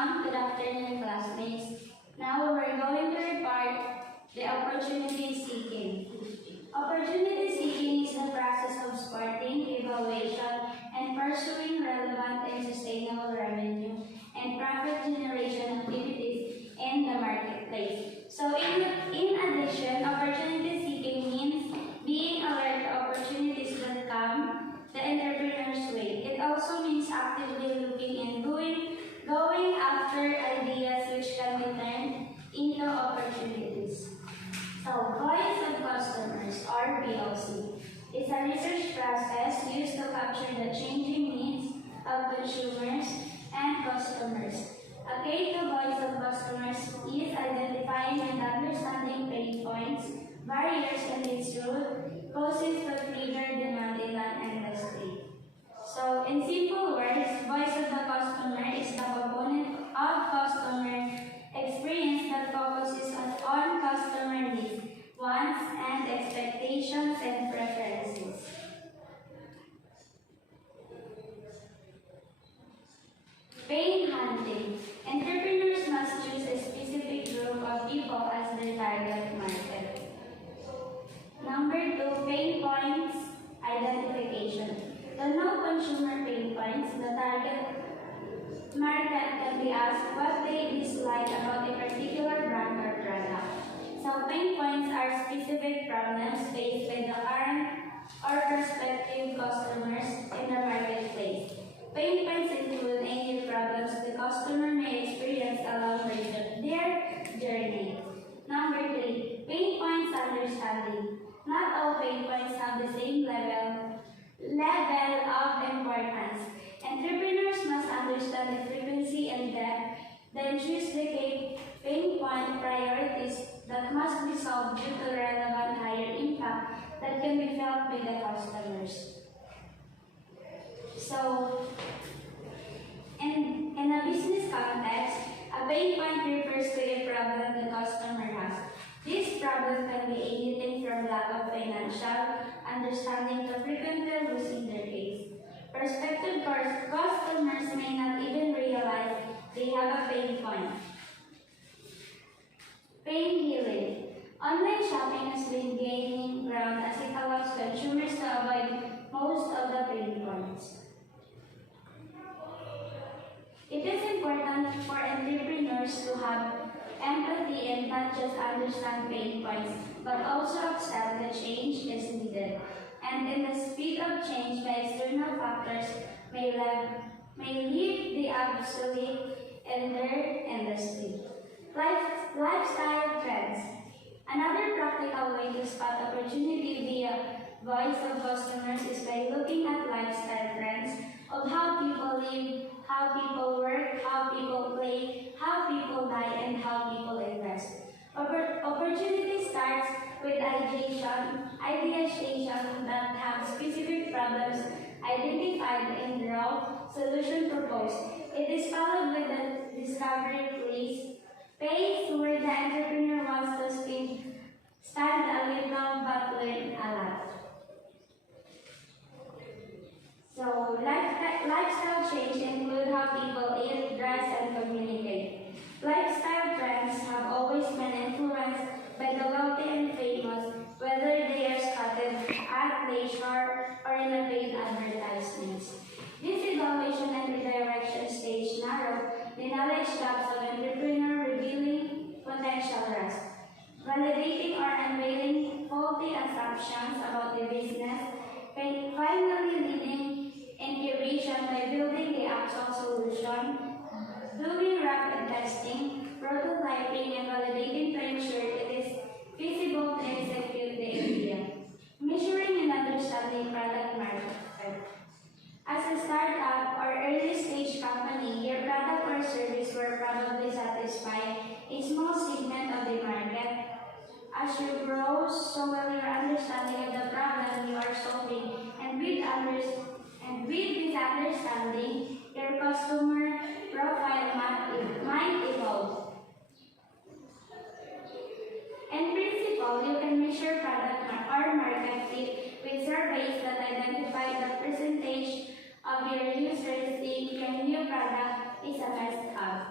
ma'am. Good afternoon, classmates. Now we're going to report the opportunity seeking. Opportunity seeking is the process of spotting, evaluation, and pursuing relevant and sustainable revenue and profit generation activities in the marketplace. So in addition, opportunity seeking means being alert to opportunities that come the entrepreneur's way. It also means actively looking and going after ideas which can be turned into opportunities. So, Voice of Customers, or VOC, is a research process used to capture the changing needs of consumers and customers. A key to Voice of Customers is identifying and understanding pain points, barriers in its route, causes to trigger demand in an industry. So, in simple words, Voice of the Customer is the component of customer experience that focuses on customer needs, wants, and expectations and preferences. Pain hunting. Entrepreneurs must choose a specific group of people as their target market. Number 2, pain points identification. To know consumer pain points, the target market can be asked what they dislike about a particular brand or product. So pain points are specific problems faced by the current or prospective customers in the marketplace. Pain points include any problems the customer may experience along their journey. Number 3, pain points understanding. Not all pain points have the same level of importance. Entrepreneurs must understand the frequency and depth, then choose the pain point priorities that must be solved due to relevant higher impact that can be felt by the customers. So, in a business context, a pain point refers to a problem the customer has. This problem can be anything from lack of financial understanding to frequently losing their case. Prospective customers may not even realize they have a pain point. Pain healing. Online shopping has been gaining ground as it allows consumers to avoid most of the pain points. It is important for entrepreneurs to have empathy and not just understand pain points, but also accept that change is needed. And in the speed of change by external factors may leave the obsolete in their industry. Lifestyle trends. Another practical way to spot opportunity via Voice of Customers is by looking at lifestyle trends of how people live, how people work, how people play, how people die, and how people invest. Opportunity starts with ideation that have specific problems identified and draw solution proposed. It is followed with the discovery phase where the entrepreneur wants to stand a little but learn a lot. So, lifestyle change include how people eat, dress, and communicate. Lifestyle trends have always been influenced by the wealthy and famous, whether they are spotted at leisure or in a paid advertisements. This evaluation and redirection stage narrow the knowledge gaps of entrepreneur, revealing potential risk, validating or unveiling faulty assumptions about the business, finally leading integration by building the actual solution, doing rapid testing, prototyping, and validating to ensure it is feasible to execute the idea, measuring and understanding product market fit. As a startup or early stage company, your product or service will probably satisfy a small segment of the market. As you grow, so will your understanding of the problem you are solving, and with this understanding, your customer profile might evolve. In principle, you can measure product or market fit with surveys that identify the percentage of your users think your new product is a must-have.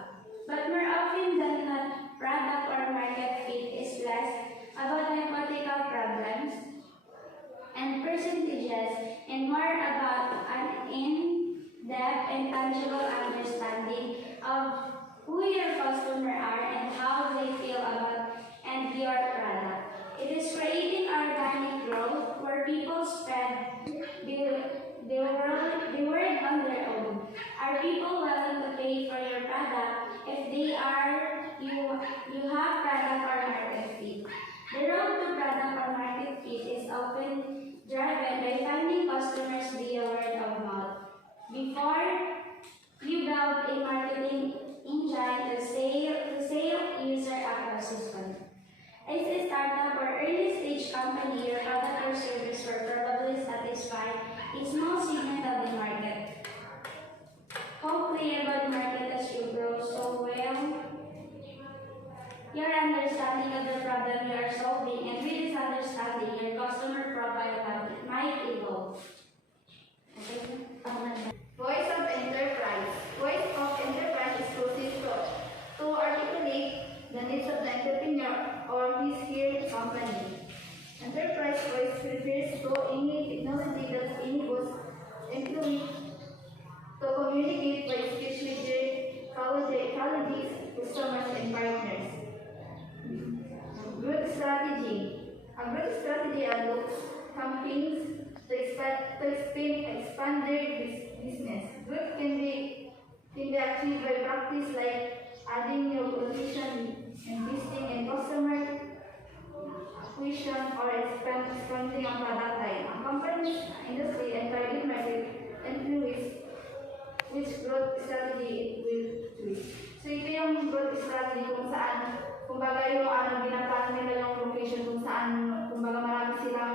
tangible understanding of who your customer are and how they feel about and your product. It is creating organic growth where people spread the word on their own. Are people willing to pay for your product if they are you have product or market fit? The road to product or market fit is often driven by finding customers via word of mouth. Before you build a marketing engine to sale user acquisition. As a startup or early stage company, your product or service will probably satisfy a small segment of the market. Hopefully, about the market as you grow so well, your understanding of the problem you are solving and with this understanding, your customer profile might evolve. Okay? Voice of enterprise. Voice of enterprise is processed to articulate the needs of the entrepreneur or his company. Enterprise voice refers to any technology that enables employees to communicate by speech with their colleagues, customers, and partners. Growth strategy. A growth strategy allows companies to expand their business. Growth can be achieved by practice like adding new position, investing in customer acquisition, or expanding a product line. A company's industry and target market influence which growth strategy it will choose. So ito yung growth strategy kung saan, kumbaga yung ginaplan nila yung location kung saan, kumbaga marami silang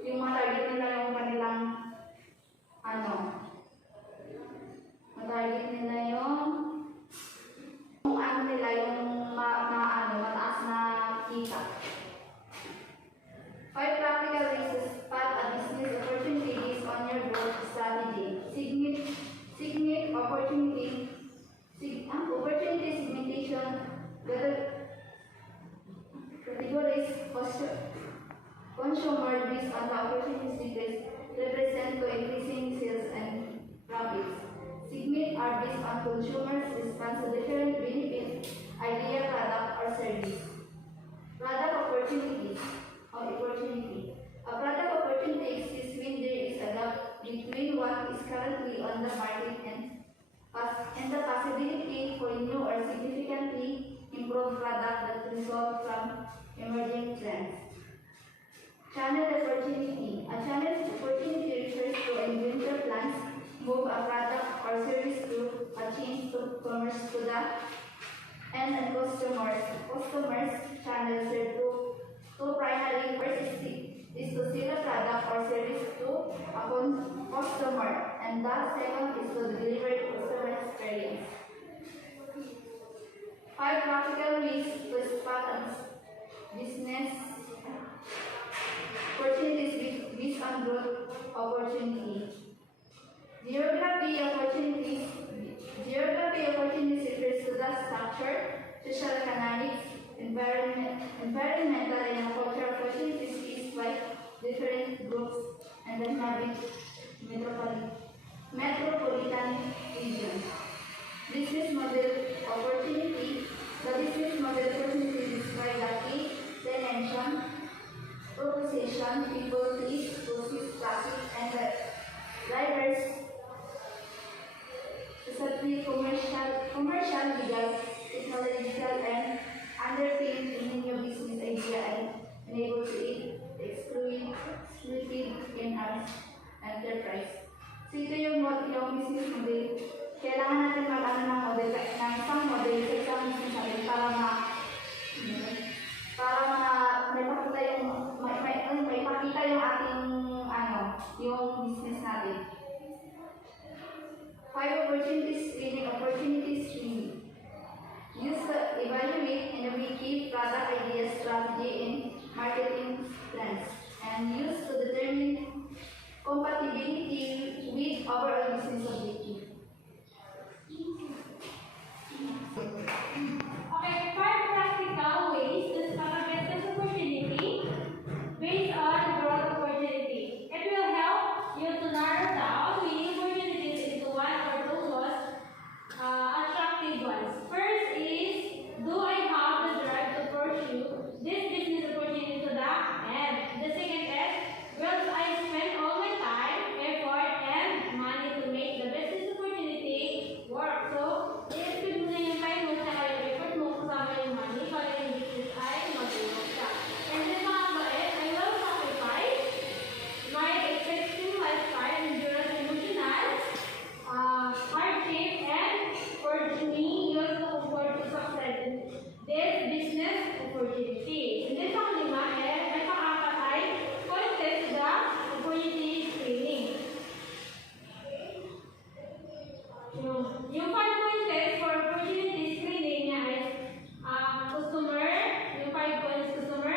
yung mga target nila yung kanilang target nila yung nila yung mataas na kita. 5 practical ways to spot a business opportunity based on your growth strategy. Segment opportunity segmentation, categories consumer based on the opportunities represent to increasing sales and profits. Segment are based on consumers' response to different benefits, idea, product, or service. Product opportunity. A product opportunity exists when there is a gap between what is currently on the market and the possibility for new or significantly improved product that result from emerging trends. Channel opportunity. A channel opportunity refers to inventor plans move a product or service to a chain to commerce to the end customers. Channels serve two primary. First is to sell a product or service to a customer, and the second is to deliver customer experience. 5 practical ways to spot a business opportunities based on growth opportunity. Geography opportunities refers to the structure, social economics, environmental and cultural opportunities faced by different groups and the metropolitan region. Business model opportunity. The business model opportunity describes the key dimension, proposition, people, place, process, traffic, and the drivers. Certainly commercial, legal, technological, and underpinned in your business idea and enable to it exclusive in our enterprise. So ito yung business model. Kailangan natin mag-ano ng model, ng isang model sa isang business model para may pakita yung ating yung business natin. 5 opportunities screening. Use to evaluate and key product ideas, strategy, and marketing plans, and use to determine compatibility with overall business objective. Okay, 5 practical ways to spot a business opportunity based on growth opportunity. It will help you to narrow down winning opportunities into 1 or opportunity you look forward to success in this business opportunity. And then panglima ay pang-apat ay contest the opportunity screening. Yung 5 points for opportunity screening niya ay customer, yung 5 points customer,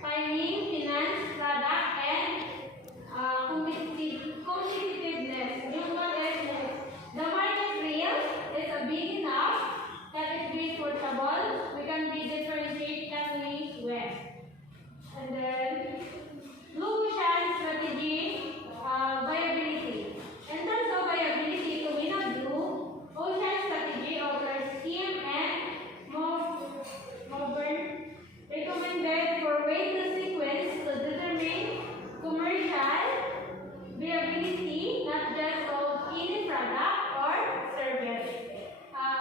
timing, finance, product, and competitiveness. Yung one is the market real is a big enough that it be portable. We can be differentiate can we win. And then blue ocean strategy, viability. In terms of viability, to win a blue ocean strategy offers scheme and modern recommended for way to sequence to determine commercial viability, not just of any product or service,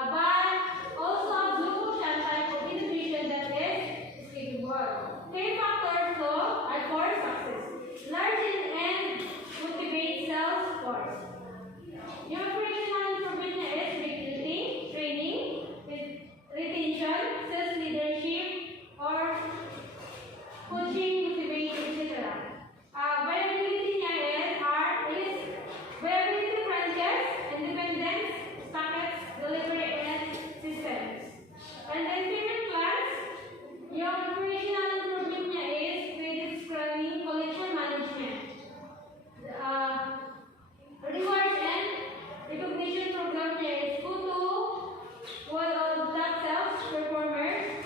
but also a blue ocean type of innovation that is scalable. Three factors are for success: large and motivate sales force. Your operational improvement is recruiting, training, retention, sales leadership, or coaching, motivation, etc. Viability niya is viability branches, independence, packets, delivery, and systems. And then payment plans, your operational improvement niya is credit scoring, collection management. Rewards and recognition program niya is Kutu, wall of top sales performers,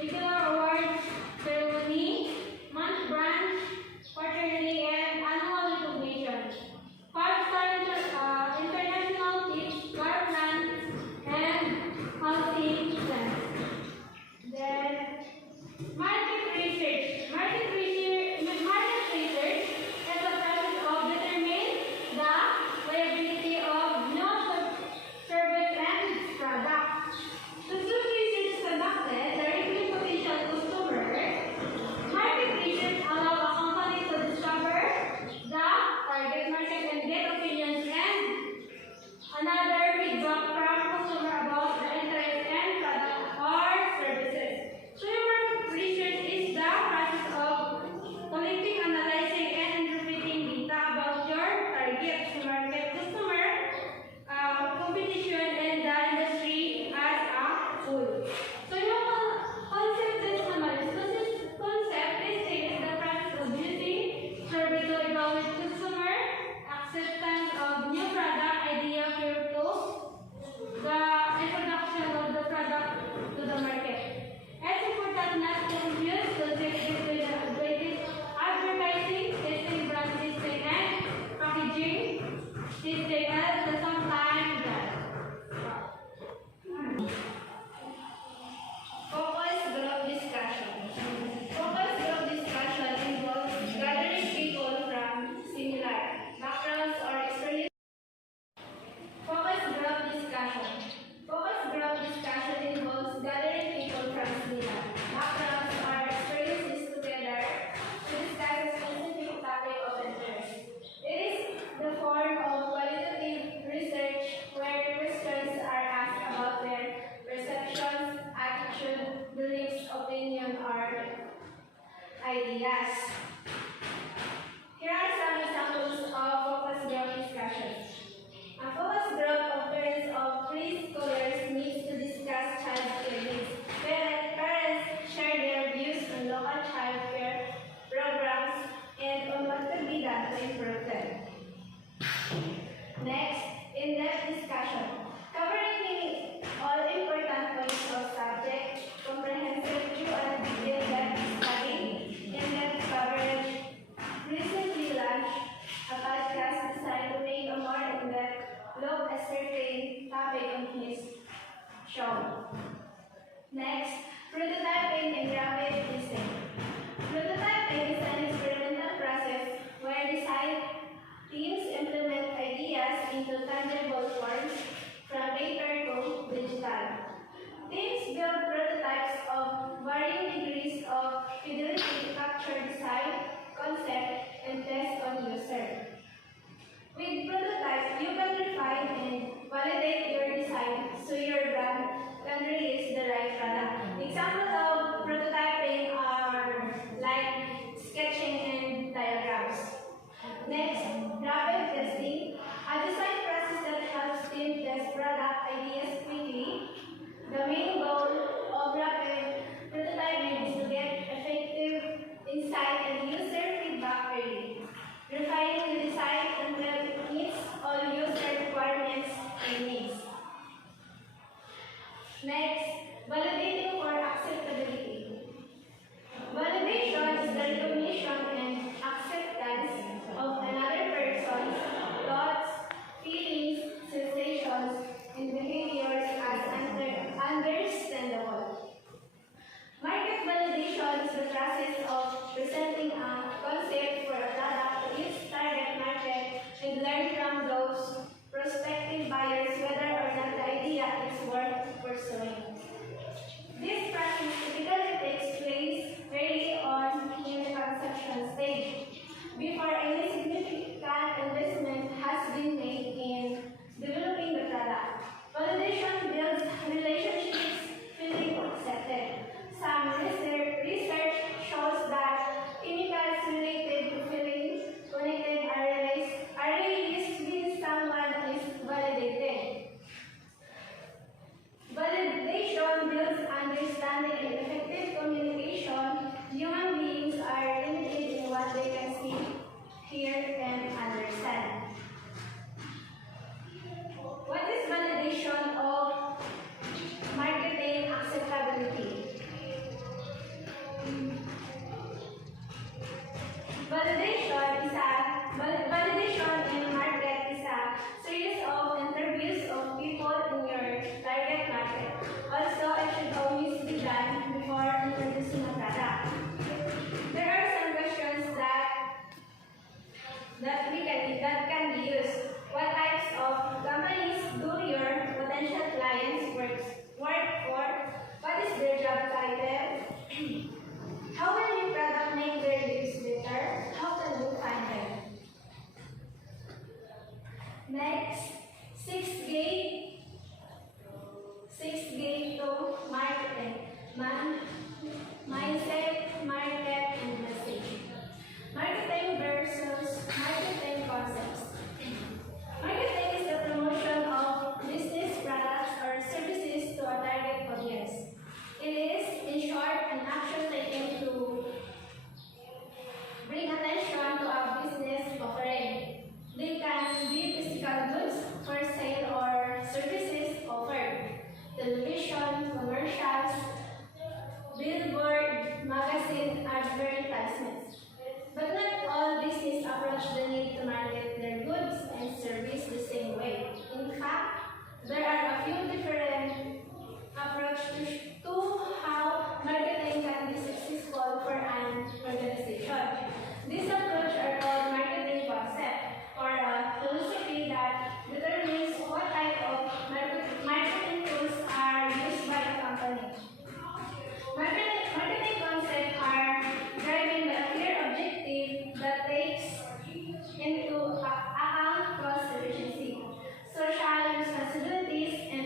regular awards ceremony, month branch, quarterly, and annual recognition. 5-star international tips, car plans, and housing plans. Then market research. Market research is the process of determining the viability of new service and product. To such research conducted directly potential customers, market research allow a company to discover the target market and get opinions and another feedback from customer about the interest and product or services. So your market research is the process of collecting, analyzing, and interpreting data about your target market, customer, competition, and the industry as a whole. So yung concept test naman is concept testing is the process of using survey to evaluate customer acceptance of new product idea prior to the introduction of the product to the market. It's important not to confuse concept between advertising, testing, brand testing, and packaging testing at the same time. Focus group discussion. Focus group discussion involves gathering people from similar backgrounds or experiences. Focus group discussion. Focus group discussion involves gathering people from similar backgrounds or experiences together to discuss a specific topic of interest. It is the form of qualitative research where questions are asked about their perceptions, attitude, beliefs, opinion, or ideas. Here are some examples of focus group discussions. A focus group of parents of preschoolers needs to discuss childcare needs. Parents share their views on local childcare programs and on what could be done to improve them. Next, in-depth discussion. Covering all important points of subject, comprehensive view and in-depth study, in-depth coverage. Recently launched a podcast designed to take a more in-depth look at certain topic on his show. Next, prototyping and rapid testing. Prototyping is an experimental process where design teams implement ideas into tangible forms from paper to digital. Teams build prototypes of varying degrees of fidelity to capture design, concept, and test on user. With prototypes, you can refine and validate your design so so your brand can release the right product. Examples of prototyping are like sketching and diagrams. Next, rapid testing. A design process that helps team test product ideas quickly. The main goal of rapid prototyping is to get effective insight and user feedback early, refining the design until it meets all user requirements and needs. Next, validating for acceptability. Validation is the recognition and acceptance of another person's thoughts, feelings, sensations, and behaviors as understandable. Market validation is the process of presenting a concept for a product to its target market and learn from those prospective buyers whether or not the idea is worth pursuing. This process typically takes place early on in the conception stage, before any significant investment has been made in developing the product. Validation builds relationships feeling accepted. Some research shows that chemicals related to feeling connected are released when someone is validated. Validation builds understanding and effective communication. Human beings are limited in what they can see, hear, and understand. What is validation of marketing acceptability? Validation in market is a series of interviews of people in your target market. Also, it should always be done before introducing a product. There are some questions that can be used. What types of companies do your potential clients work for? What is their job title? How will your product make their lives better? How can you find them? Next, sixth gate to marketing. Mindset, market, and message. Marketing versus marketing concepts. Marketing is the promotion of business products or services to a target audience. It is, in short, an action taken to bring attention to a business offering. They can be physical goods for sale or services offered. Television, commercials, billboard, magazine, advertisements. But not all businesses approach the need to market their goods and service the same way. In fact, there are a few different approaches to how marketing can be successful for an organization. These approaches are called marketing concept, or a philosophy that determines what type of marketing tools are used by a company. Marketing concepts are driven by a clear objective that takes into account cost efficiency, social responsibilities, and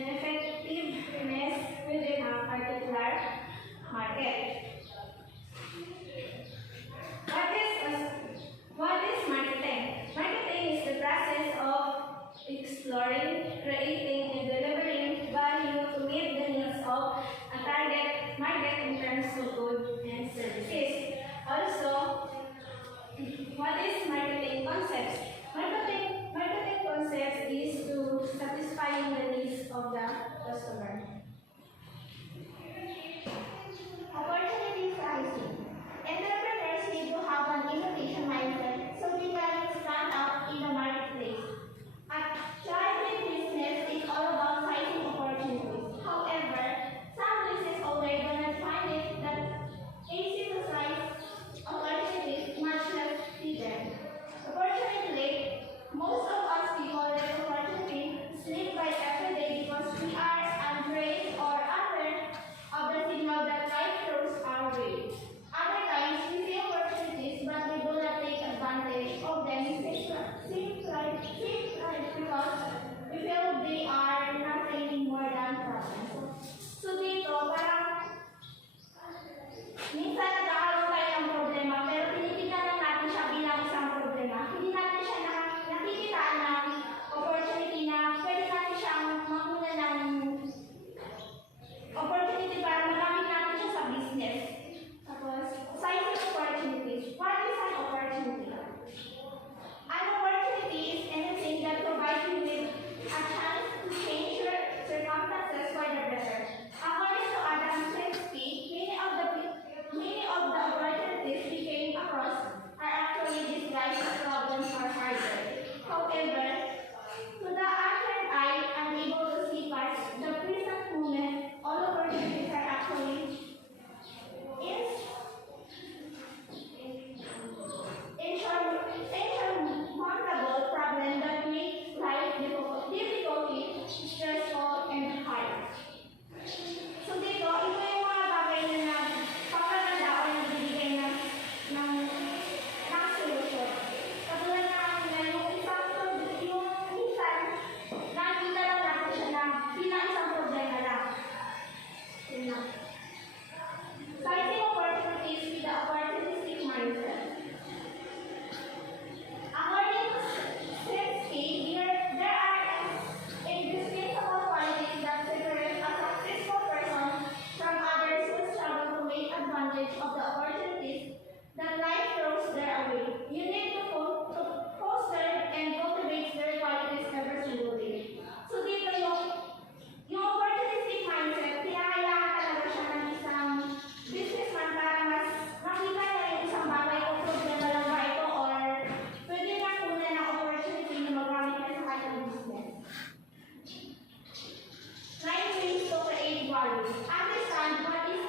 values. Understand what is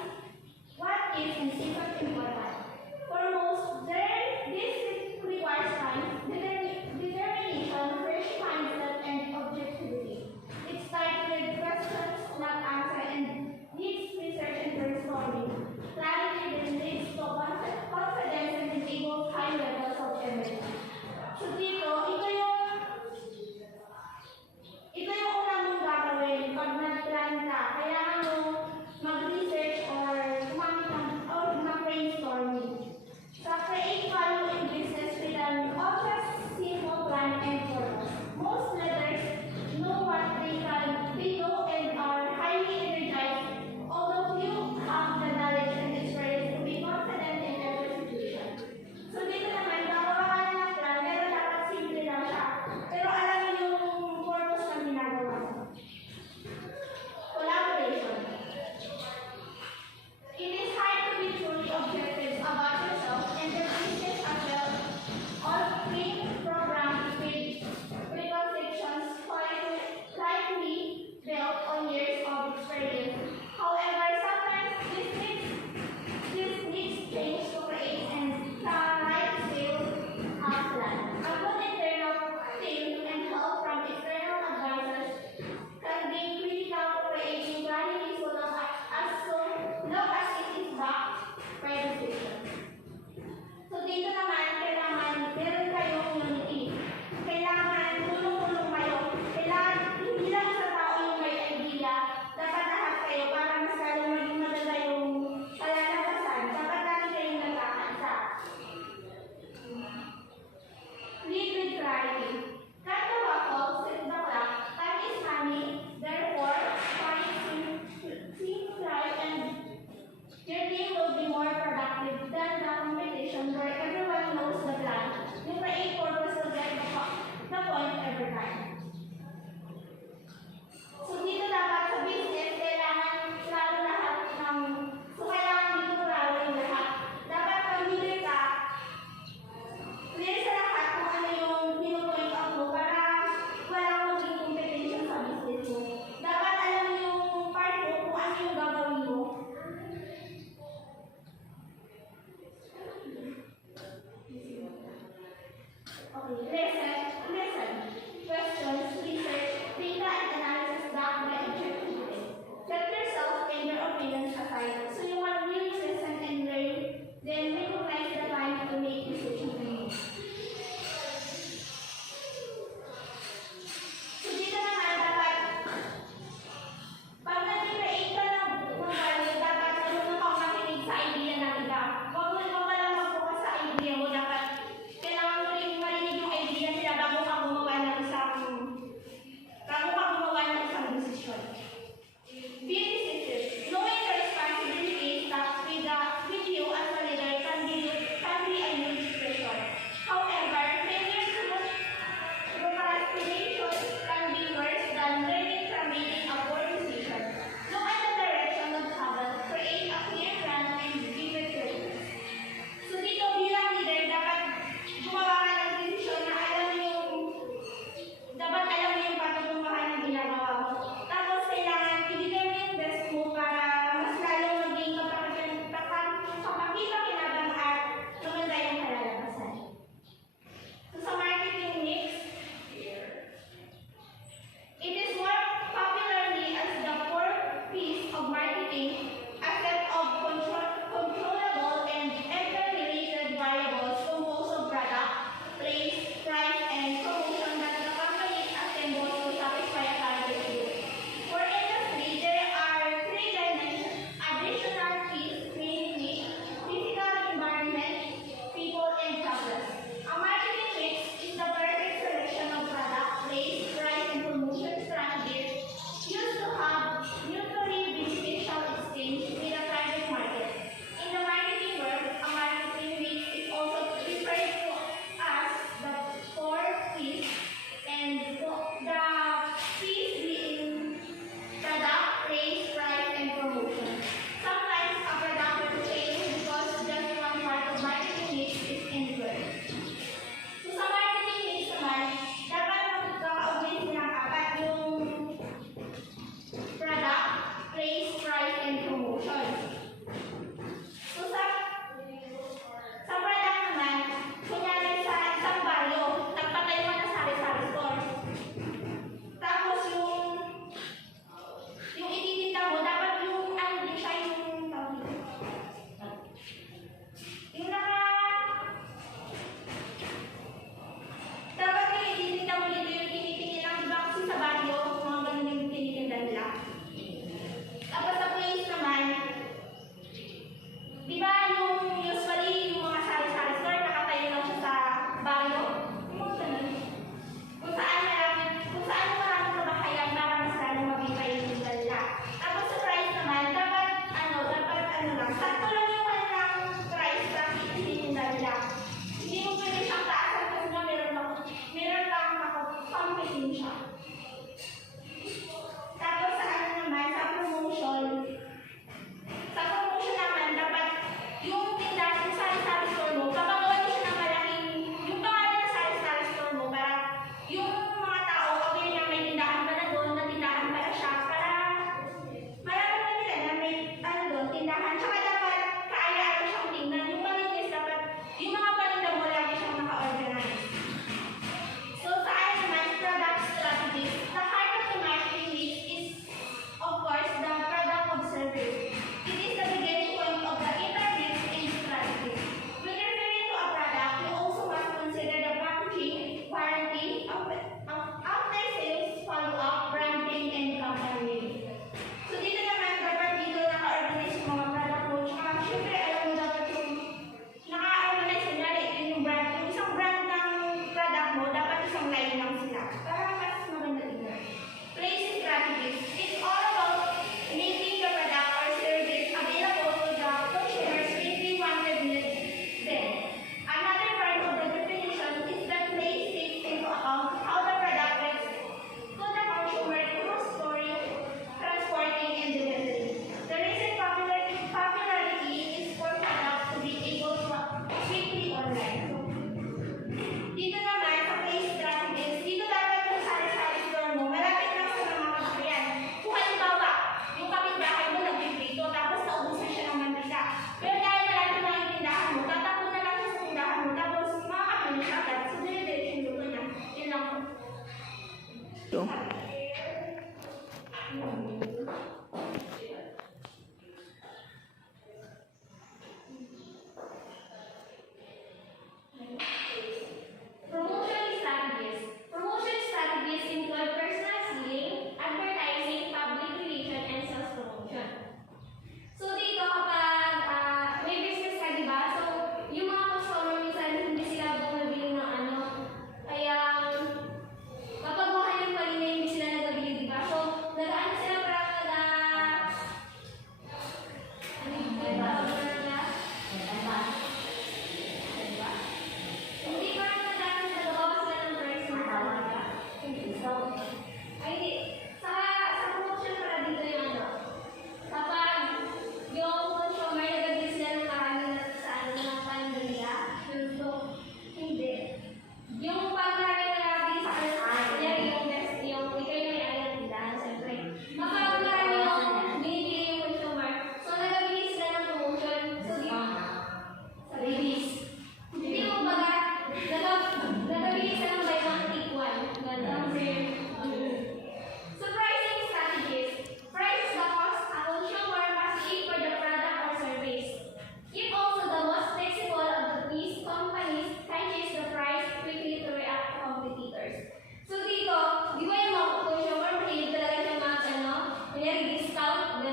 and is important. For most, this requires time, determination, fresh mindset, and objectivity. It starts with questions, not answers, and needs research and brainstorming. Clarity then leads to confidence and enables high levels of evidence. So dito, ito yung unang mong gagawin pag nag-plan ka. Kailangan mo mag-research or mag-brainstorm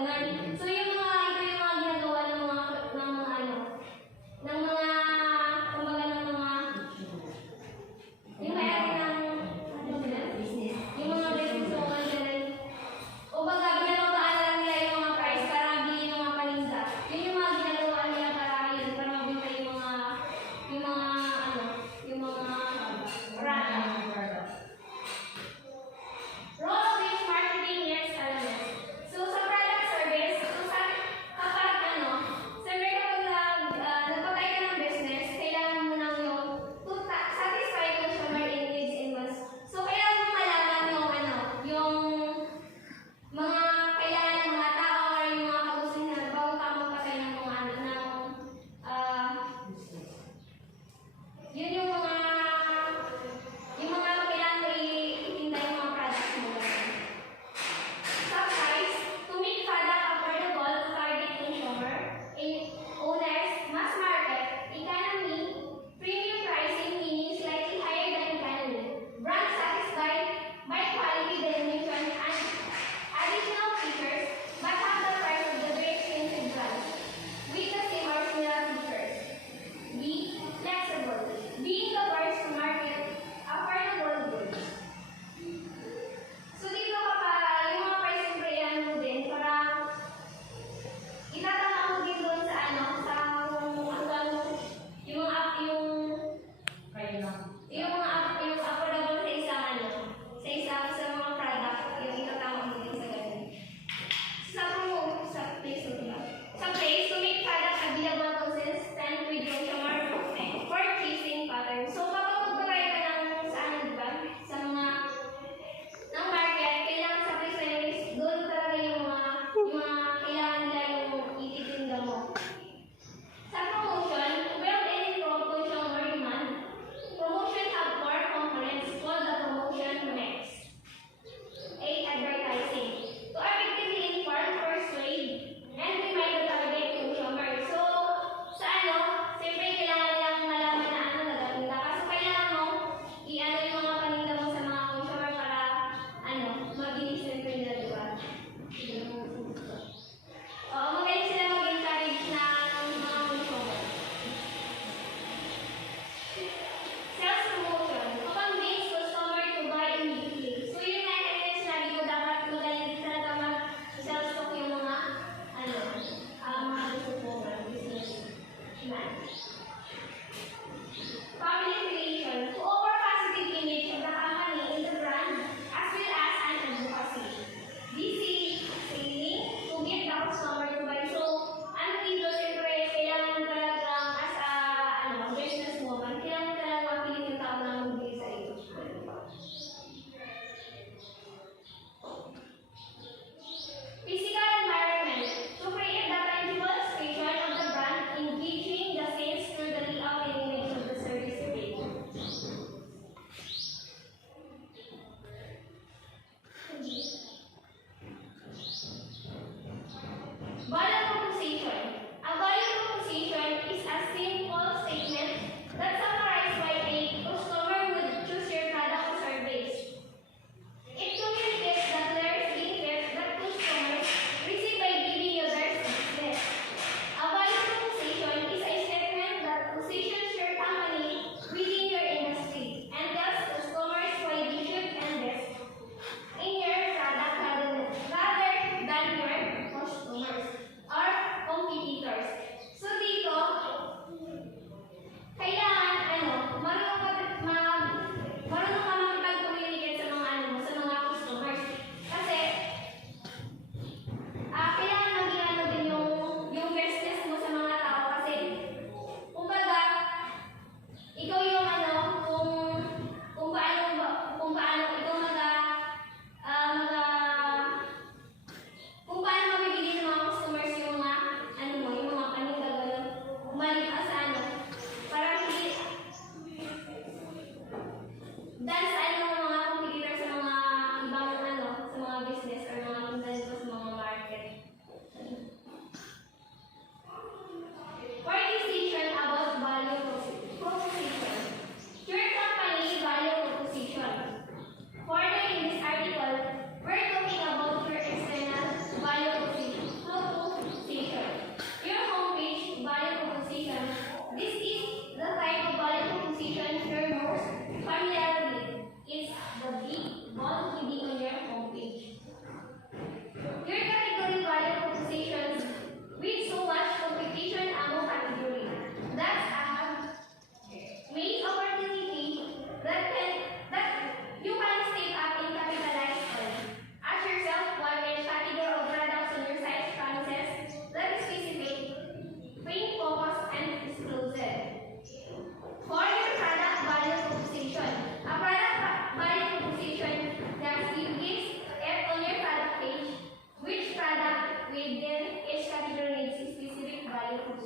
ganun. So yung mga, ito yung mga ginagawa ng mga, kumbaga ng mga, yung may-ari ng, Business. yung mga business mo, ganun. O baga, binababaan lang nila yung mga price para mabili yung mga paninda. Yun yung mga ginagawa nila para yun, para mabili yung mga product. Role of marketing next element. So sa product service,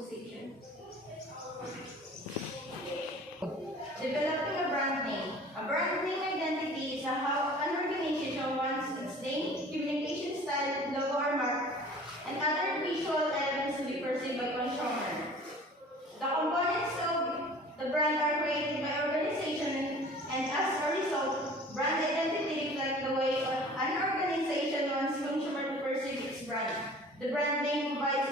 position. Developing a brand name. A brand name identity is how an organization wants its name, communication style, logo or mark, and other visual elements to be perceived by consumers. The components of the brand are created by organization and as a result, brand identity reflects the way an organization wants consumer to perceive its brand. The brand name provides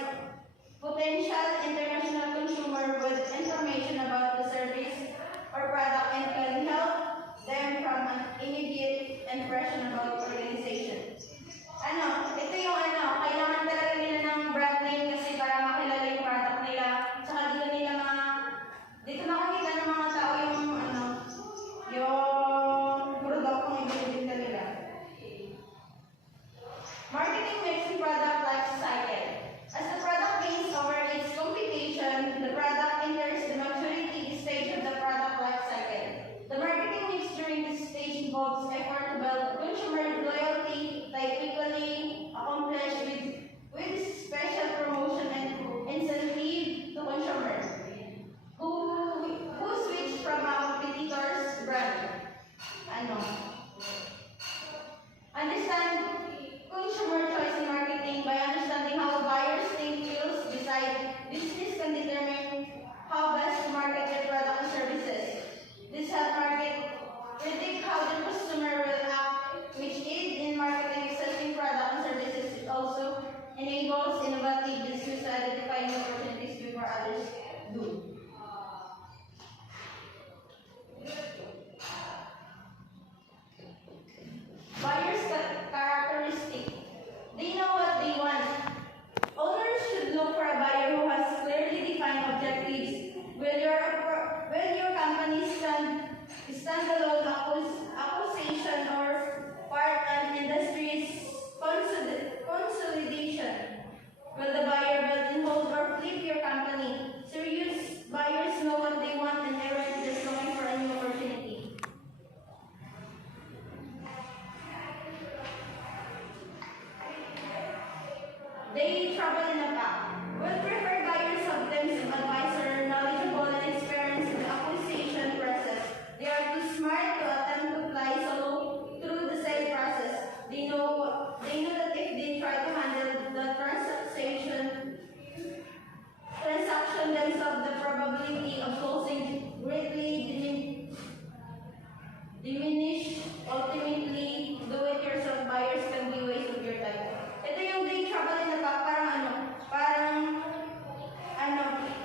potential international consumer with information about the service or product and can help them from an immediate impression about the organization. Ito yung kailangan talaga nila ng brand name kasi para makilala yung product nila. Tsaka dito nakikita ng mga tao yung produktong ibinibenta nila. Marketing mix and product life cycle. As the product gains over its complication, the product enters the maturity stage of the product life cycle. The marketing mix during this stage involves effort to build consumer loyalty, typically accomplished with special promotion and incentive to consumers who switch from a competitor's brand. Understand consumer choice in marketing by understanding how a buyer's think feels. Beside, business can determine how best to market their product and services. This helps market predict how the customer will act, which aids in marketing existing product and services. It also enables innovative business to identify new opportunities before others do. Buyers' characteristic. They know what they want. Owners should look for a buyer who has clearly defined objectives. Will your company standalone acquisition or part an industry's consolidation? Will the buyer build and hold or flip your company? Serious buyers know what they want and aren't just looking for a new opportunity. They travel in a pack. Will prefer buyers of them advisor, knowledgeable and experienced in the acquisition process. They are too smart to attempt to fly solo through the sale process. They know that if they try to handle the transaction themselves, the probability of closing greatly diminish. Ultimately, do-it-yourself buyers can be waste of your time. Ito yung they travel in the pack, parang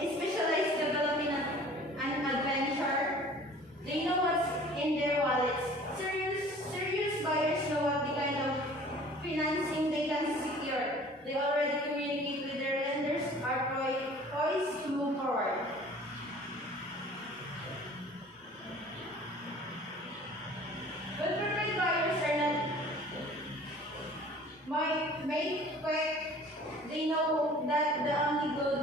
specialized developing an adventure. They know what's in their wallets. Serious buyers know what the kind of financing they can secure. They already communicate with their lenders, are poised to move forward. But prepared buyers are not made quick. They know that the only good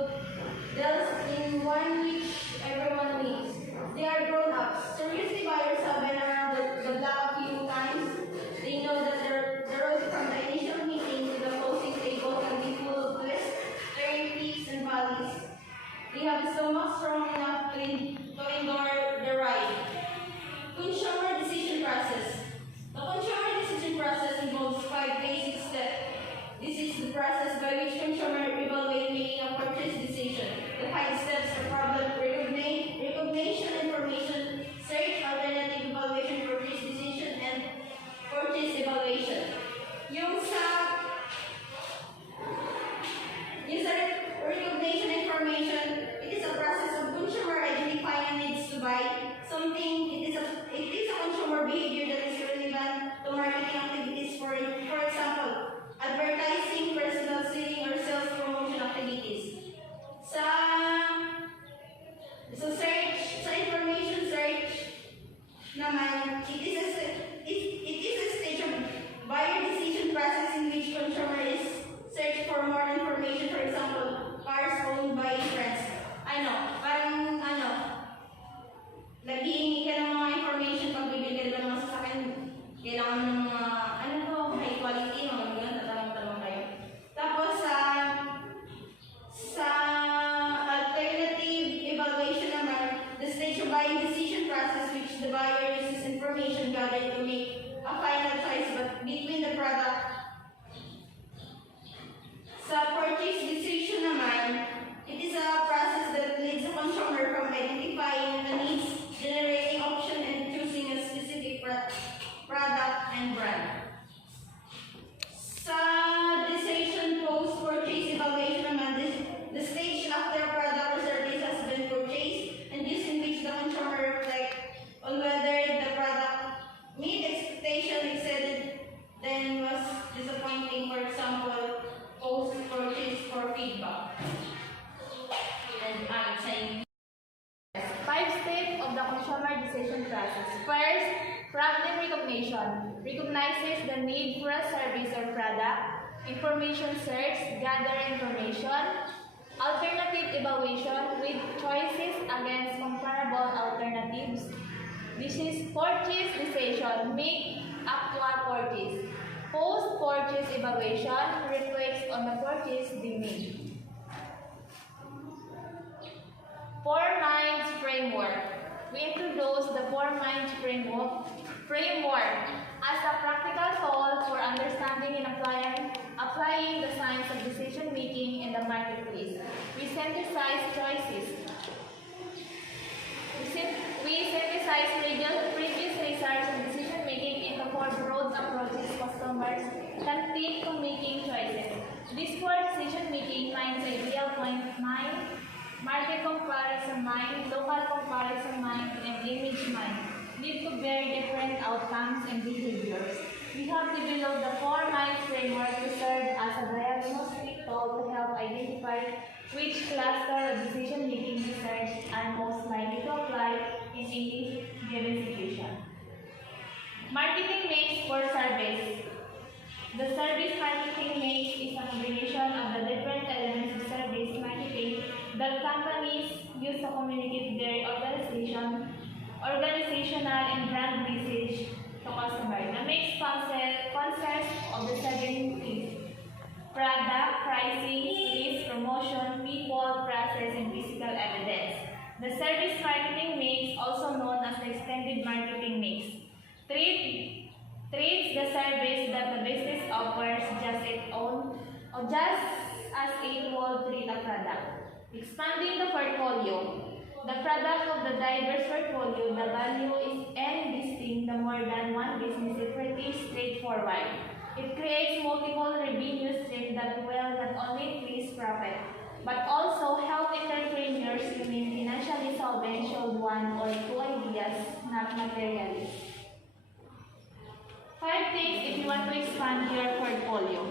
deals in one which everyone needs. They are grown-ups. Seriously, buyers have been around the block a few times. They know that the road from the initial meeting to the closing table can be full of twists, turns, peaks, and valleys. They have stomach strong enough to endure the ride. Consumer decision process. The consumer decision process involves 5 basic steps. This is the process by which consumers evaluate making a purchase decision. The 5 steps are problem recognition, information, search, alternative evaluation, purchase decision, and purchase evaluation. Yung sa recognition information, it is a process of consumer identifying needs to buy something. It is a consumer behavior that is relevant to marketing activities. For example, advertising, personal selling, or sales promotion activities. Sa process. First, problem recognition recognizes the need for a service or product. Information search, gather information. Alternative evaluation with choices against comparable alternatives. This is purchase decision, make actual purchase. Post-purchase evaluation reflects on the purchase they made. 4 Minds Framework. We introduce the 4 Minds Framework as a practical tool for understanding and applying the science of decision making in the marketplace. We synthesize choices. We synthesize previous research and decision making into 4 broad approaches customers can take to making choices. These 4 decision making minds: ideal point mind, market comparison mind, local comparison mind, and image mind lead to very different outcomes and behaviors. We have developed the 4 Minds Framework to serve as a diagnostic tool to help identify which cluster of decision-making research are most likely to apply in any given situation. Marketing mix for service. The service marketing mix is a combination of the different elements of service marketing that companies use to communicate their organizational and brand message to customers. The mix consists of the 7 P's: product, pricing, risk, promotion, people, process, and physical evidence. The service marketing mix, also known as the extended marketing mix, treats the service that the business offers just as it would treat a product. Expanding the portfolio. The product of the diverse portfolio, the value is existing the more than one business is pretty straightforward. It creates multiple revenue streams that will not only increase profit, but also help entrepreneurs remain financially solvent should 1 or 2 ideas not materialize. 5 things if you want to expand your portfolio.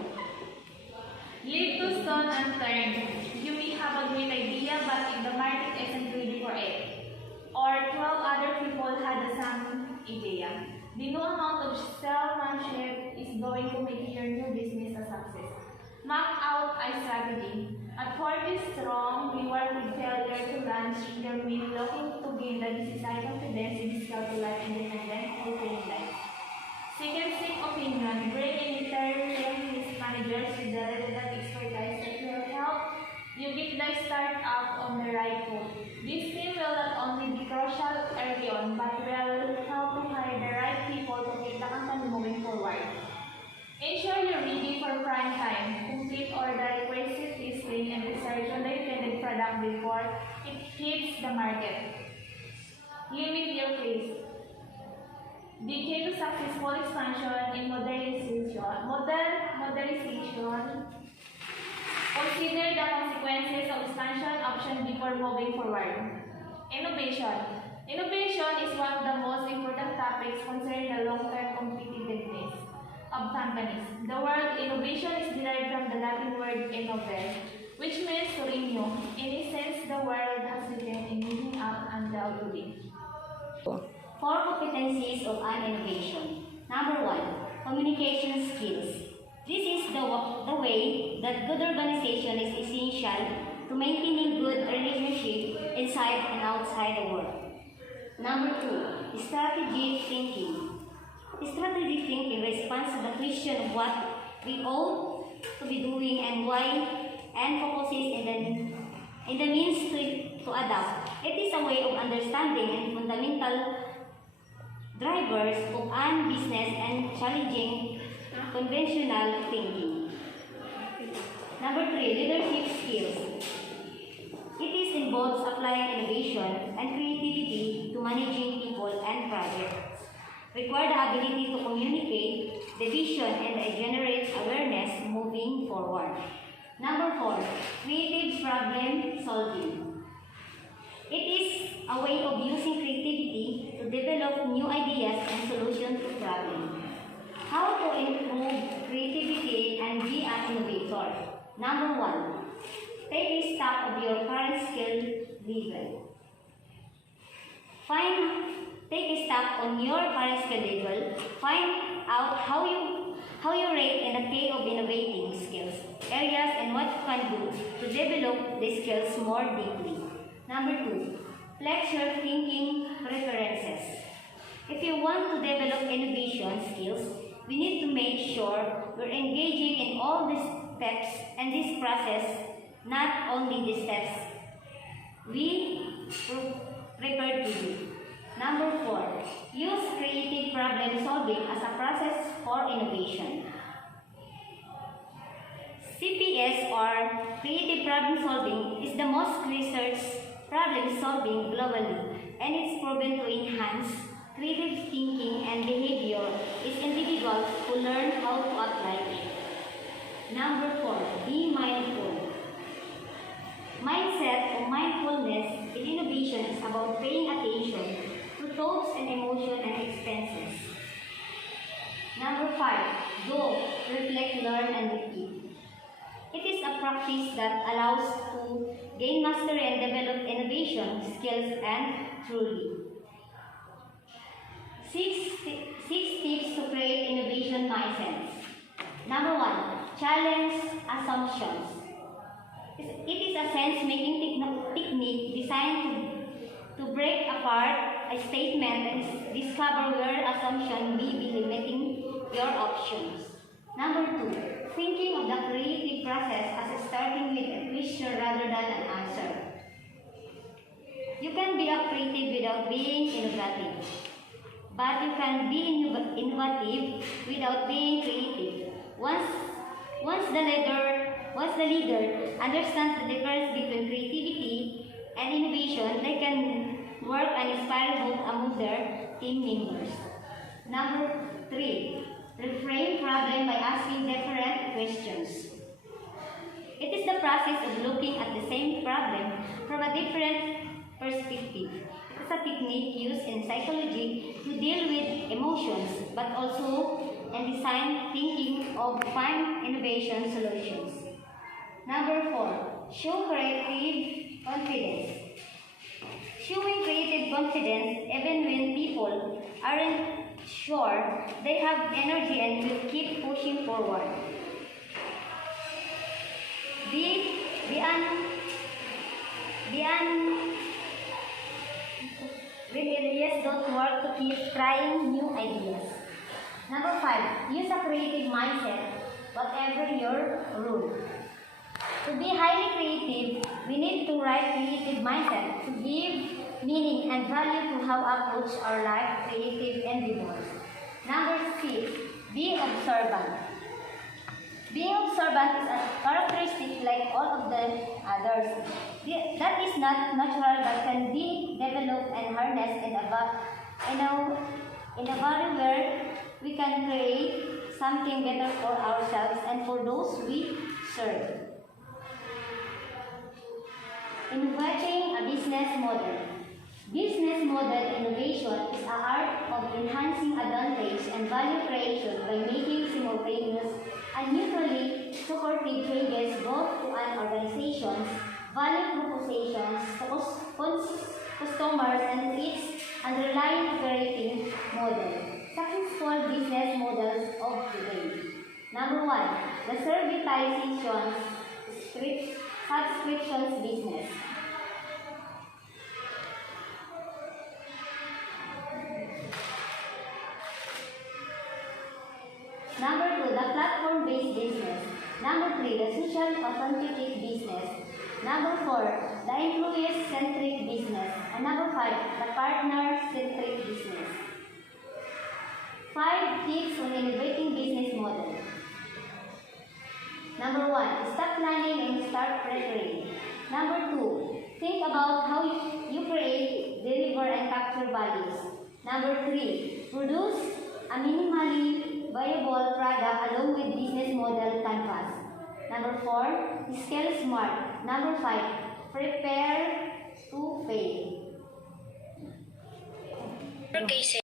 Leave to stone unturned. You may have a great idea, but if the market isn't ready for it, or 12 other people had the same idea, the no amount of salesmanship is going to make your new business a success. Map out a strategy. At 40 strong, we work with failure to launch their main, looking to gain the necessary confidence in skill to life independent fulfilling life. Second, seek opinion. Bring in experienced managers with the relevant expertise that will help you get the startup on the right foot. This team will not only be crucial early on, but will help to hire the right people to keep the company moving forward. Ensure you're ready for prime time. Complete or the requisite listing and research on the intended product before it hits the market. Limit your pace. The key to successful expansion in modernization. Consider the consequences of expansion option before moving forward. Innovation. Innovation is one of the most important topics concerning the long-term competitiveness of companies. The word innovation is derived from the Latin word innovare, which means to renew. In essence, the world has begun in moving up until today. 4 competencies of an innovation. Number 1, communication skills. This is the way that good organization is essential to maintaining good relationship inside and outside the world. Number 2, strategic thinking. Strategic thinking responds to the question of what we ought to be doing and why, and focuses in the means to adapt. It is a way of understanding and fundamental drivers of an business and challenging conventional thinking. Number 3, leadership skills. It involves applying innovation and creativity to managing people and projects. Require the ability to communicate the vision and generate awareness moving forward. Number 4, creative problem solving. It is a way of using creativity to develop new ideas and solutions to problems. How to improve creativity and be an innovator. Number 1, take stock of your current skill level. Take a stock on your current skill level. Find out how you rate in the K of innovating skills, areas, and what you can do to develop the skills more deeply. Number 2, flex your thinking preferences. If you want to develop innovation skills, we need to make sure we're engaging in all the steps and this process, not only the steps we prepared to do. Number 4, use creative problem solving as a process for innovation. CPS or creative problem solving is the most researched problem solving globally, and it's proven to enhance creative thinking and behavior is individuals who learn how to apply it. Number 4, be mindful. Mindset or mindfulness in innovation is about paying attention to thoughts and emotions and expenses. Number 5, do, reflect, learn, and repeat. It is a practice that allows to gain mastery and develop innovation skills and truly. 6 tips to create innovation mindsets. Number 1, challenge assumptions. It is a sense-making technique designed to break apart a statement and discover where assumption may be limiting your options. Number 2, thinking of the creative process as starting with a question rather than an answer. You can be a creative without being innovative, but you can be innovative without being creative. Once the leader understands the difference between creativity and innovation, they can work and inspire hope among their team members. Number 3, reframe problem by asking different questions. It is the process of looking at the same problem from a different perspective. It is a technique used in psychology to deal with emotions, but also in design thinking of find innovation solutions. Number 4, show creative confidence. Showing creative confidence even when people aren't sure they have energy and will keep pushing forward. When ideas don't work, to keep trying new ideas. Number 5, use a creative mindset, whatever your role. To be highly creative, we need to right creative mindset to give meaning and value to how we approach our life creative endeavors. Number 6, be observant. Being observant is a characteristic like all of the others. That is not natural but can be developed and harnessed in a value where we can create something better for ourselves and for those we serve. Innovating a business model. Business model innovation is an art of enhancing advantage and value creation by making simultaneous and mutually supportive changes both to an organization's value propositions to customers and its underlying operating model. Successful business models of today. Number 1, the servitization subscriptions business. Number 2, the platform-based business. Number 3, the social authentic business. Number 4, the employee-centric business. And number 5, the partner-centric business. 5 tips on innovating business model. Number 1, start planning and start preparing. Number 2, think about how you create, deliver, and capture values. Number 3, produce a minimally viable product along with business model canvas. Number 4, scale smart. Number 5, prepare to fail.